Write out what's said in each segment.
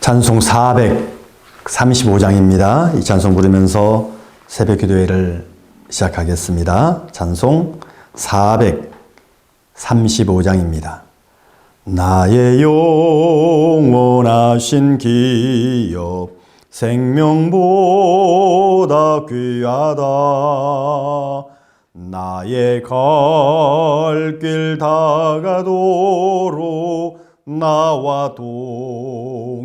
찬송 435장입니다. 이 찬송 부르면서 새벽 기도회를 시작하겠습니다. 찬송 435장입니다. 나의 영원하신 기업 생명보다 귀하다 나의 갈 길 다가도록 나와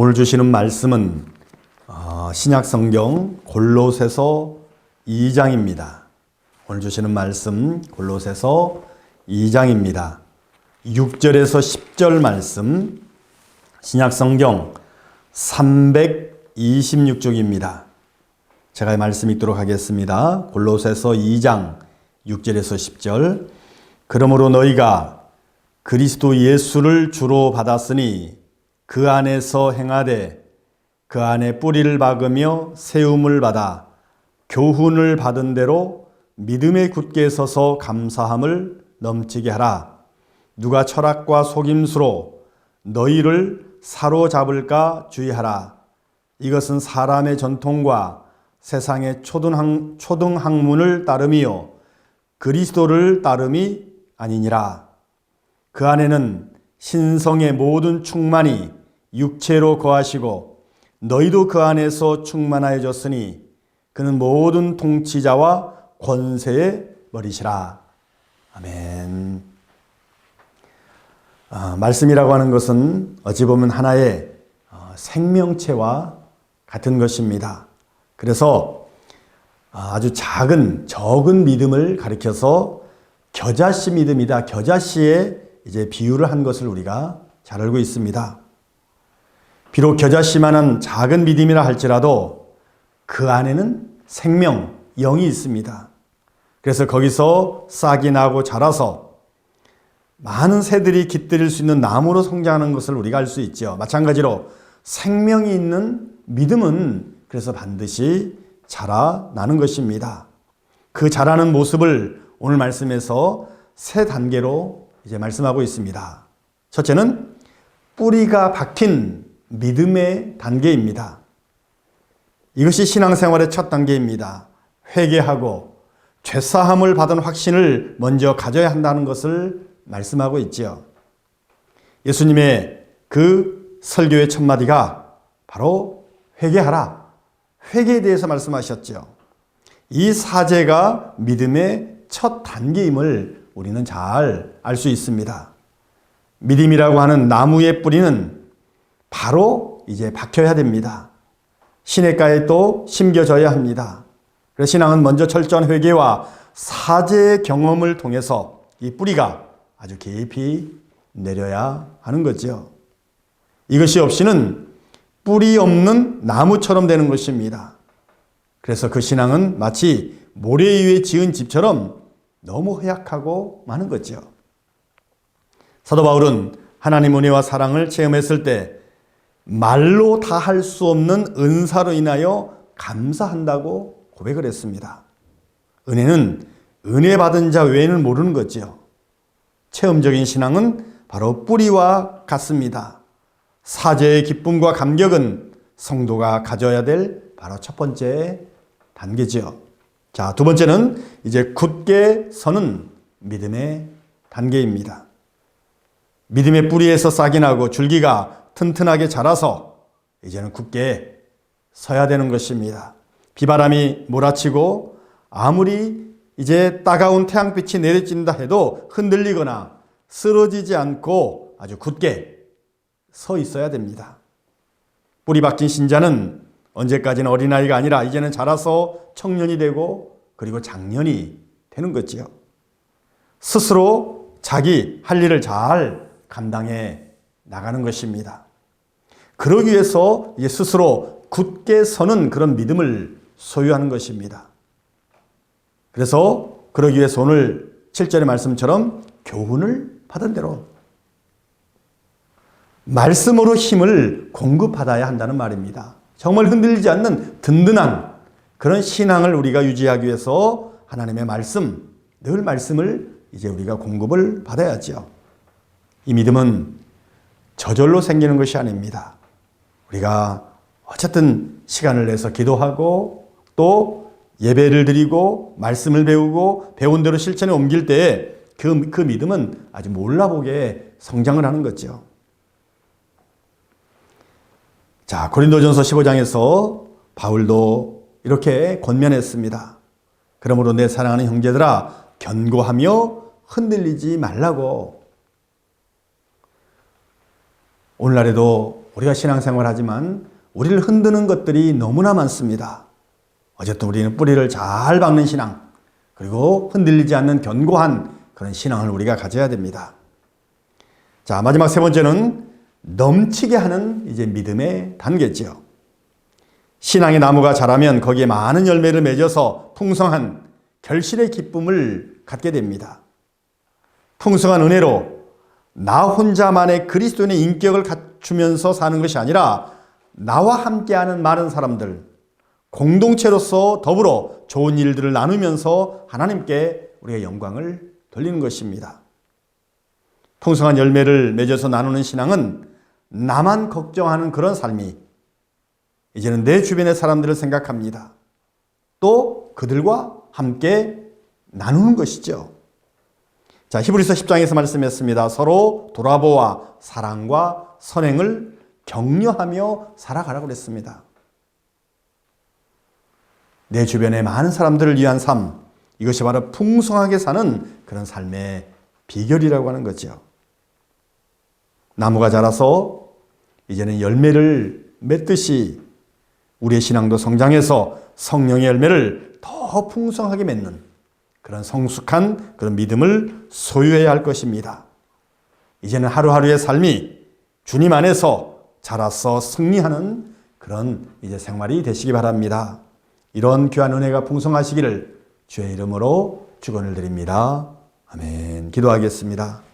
오늘 주시는 말씀은 아, 신약 성경 골로새서 2장입니다. 오늘 주시는 말씀 골로새서 2장입니다. 6절에서 10절 말씀 신약 성경 326쪽입니다. 제가 말씀 읽도록 하겠습니다. 골로새서 2장 6절에서 10절 그러므로 너희가 그리스도 예수를 주로 받았으니 그 안에서 행하되 그 안에 뿌리를 박으며 세움을 받아 교훈을 받은 대로 믿음에 굳게 서서 감사함을 넘치게 하라. 누가 철학과 속임수로 너희를 사로잡을까 주의하라. 이것은 사람의 전통과 세상의 초등학, 초등학문을 따름이요. 그리스도를 따름이 아니니라. 그 안에는 신성의 모든 충만이 육체로 거하시고 너희도 그 안에서 충만하여졌으니 그는 모든 통치자와 권세의 머리시라. 아멘. 아, 말씀이라고 하는 것은 어찌 보면 하나의 어, 생명체와 같은 것입니다. 그래서 아, 아주 작은 적은 믿음을 가리켜서 겨자씨 믿음이다. 겨자씨에 이제 비유를 한 것을 우리가 잘 알고 있습니다. 비록 겨자씨만한 작은 믿음이라 할지라도 그 안에는 생명, 영이 있습니다. 그래서 거기서 싹이 나고 자라서 많은 새들이 깃들일 수 있는 나무로 성장하는 것을 우리가 알 수 있죠. 마찬가지로 생명이 있는 믿음은 그래서 반드시 자라나는 것입니다. 그 자라는 모습을 오늘 말씀에서 세 단계로 이제 말씀하고 있습니다. 첫째는 뿌리가 박힌 믿음의 단계입니다. 이것이 신앙생활의 첫 단계입니다. 회개하고 죄사함을 받은 확신을 먼저 가져야 한다는 것을 말씀하고 있지요. 예수님의 그 설교의 첫 마디가 바로 회개하라. 회개에 대해서 말씀하셨죠. 이 사제가 믿음의 첫 단계임을 우리는 잘 알 수 있습니다. 믿음이라고 하는 나무의 뿌리는 바로 이제 박혀야 됩니다. 시냇가에 또 심겨져야 합니다. 그래서 신앙은 먼저 철저한 회개와 사제의 경험을 통해서 이 뿌리가 아주 깊이 내려야 하는 거죠. 이것이 없이는 뿌리 없는 나무처럼 되는 것입니다. 그래서 그 신앙은 마치 모래 위에 지은 집처럼 너무 허약하고 많은 거죠. 사도 바울은 하나님 은혜와 사랑을 체험했을 때 말로 다 할 수 없는 은사로 인하여 감사한다고 고백을 했습니다. 은혜는 은혜 받은 자 외에는 모르는 거죠. 체험적인 신앙은 바로 뿌리와 같습니다. 사제의 기쁨과 감격은 성도가 가져야 될 바로 첫 번째 단계죠. 자, 두 번째는 이제 굳게 서는 믿음의 단계입니다. 믿음의 뿌리에서 싹이 나고 줄기가 튼튼하게 자라서 이제는 굳게 서야 되는 것입니다. 비바람이 몰아치고 아무리 이제 따가운 태양빛이 내려진다 해도 흔들리거나 쓰러지지 않고 아주 굳게 서 있어야 됩니다. 뿌리 박힌 신자는 언제까지는 어린아이가 아니라 이제는 자라서 청년이 되고 그리고 장년이 되는 거지요. 스스로 자기 할 일을 잘 감당해 나가는 것입니다. 그러기 위해서 스스로 굳게 서는 그런 믿음을 소유하는 것입니다. 그래서 그러기 위해서 오늘 7절의 말씀처럼 교훈을 받은 대로 말씀으로 힘을 공급받아야 한다는 말입니다. 정말 흔들리지 않는 든든한 그런 신앙을 우리가 유지하기 위해서 하나님의 말씀, 늘 말씀을 이제 우리가 공급을 받아야지요. 이 믿음은 저절로 생기는 것이 아닙니다. 우리가 어쨌든 시간을 내서 기도하고 또 예배를 드리고 말씀을 배우고 배운 대로 실천에 옮길 때에 그, 그 믿음은 아주 몰라보게 성장을 하는 거죠. 자, 고린도전서 15장에서 바울도 이렇게 권면했습니다. 그러므로 내 사랑하는 형제들아 견고하며 흔들리지 말라고. 오늘날에도 우리가 신앙생활 하지만 우리를 흔드는 것들이 너무나 많습니다. 어쨌든 우리는 뿌리를 잘 박는 신앙, 그리고 흔들리지 않는 견고한 그런 신앙을 우리가 가져야 됩니다. 자, 마지막 세 번째는 넘치게 하는 이제 믿음의 단계지요. 신앙의 나무가 자라면 거기에 많은 열매를 맺어서 풍성한 결실의 기쁨을 갖게 됩니다. 풍성한 은혜로 나 혼자만의 그리스도인의 인격을 갖추면서 사는 것이 아니라 나와 함께하는 많은 사람들, 공동체로서 더불어 좋은 일들을 나누면서 하나님께 우리가 영광을 돌리는 것입니다. 풍성한 열매를 맺어서 나누는 신앙은 나만 걱정하는 그런 삶이 이제는 내 주변의 사람들을 생각합니다. 또 그들과 함께 나누는 것이죠. 자, 히브리서 10장에서 말씀했습니다. 서로 돌아보아 사랑과 선행을 격려하며 살아가라고 그랬습니다. 내 주변의 많은 사람들을 위한 삶, 이것이 바로 풍성하게 사는 그런 삶의 비결이라고 하는 거죠. 나무가 자라서 이제는 열매를 맺듯이 우리의 신앙도 성장해서 성령의 열매를 더 풍성하게 맺는 그런 성숙한 그런 믿음을 소유해야 할 것입니다. 이제는 하루하루의 삶이 주님 안에서 자라서 승리하는 그런 이제 생활이 되시기 바랍니다. 이런 귀한 은혜가 풍성하시기를 주의 이름으로 축원을 드립니다. 아멘. 기도하겠습니다.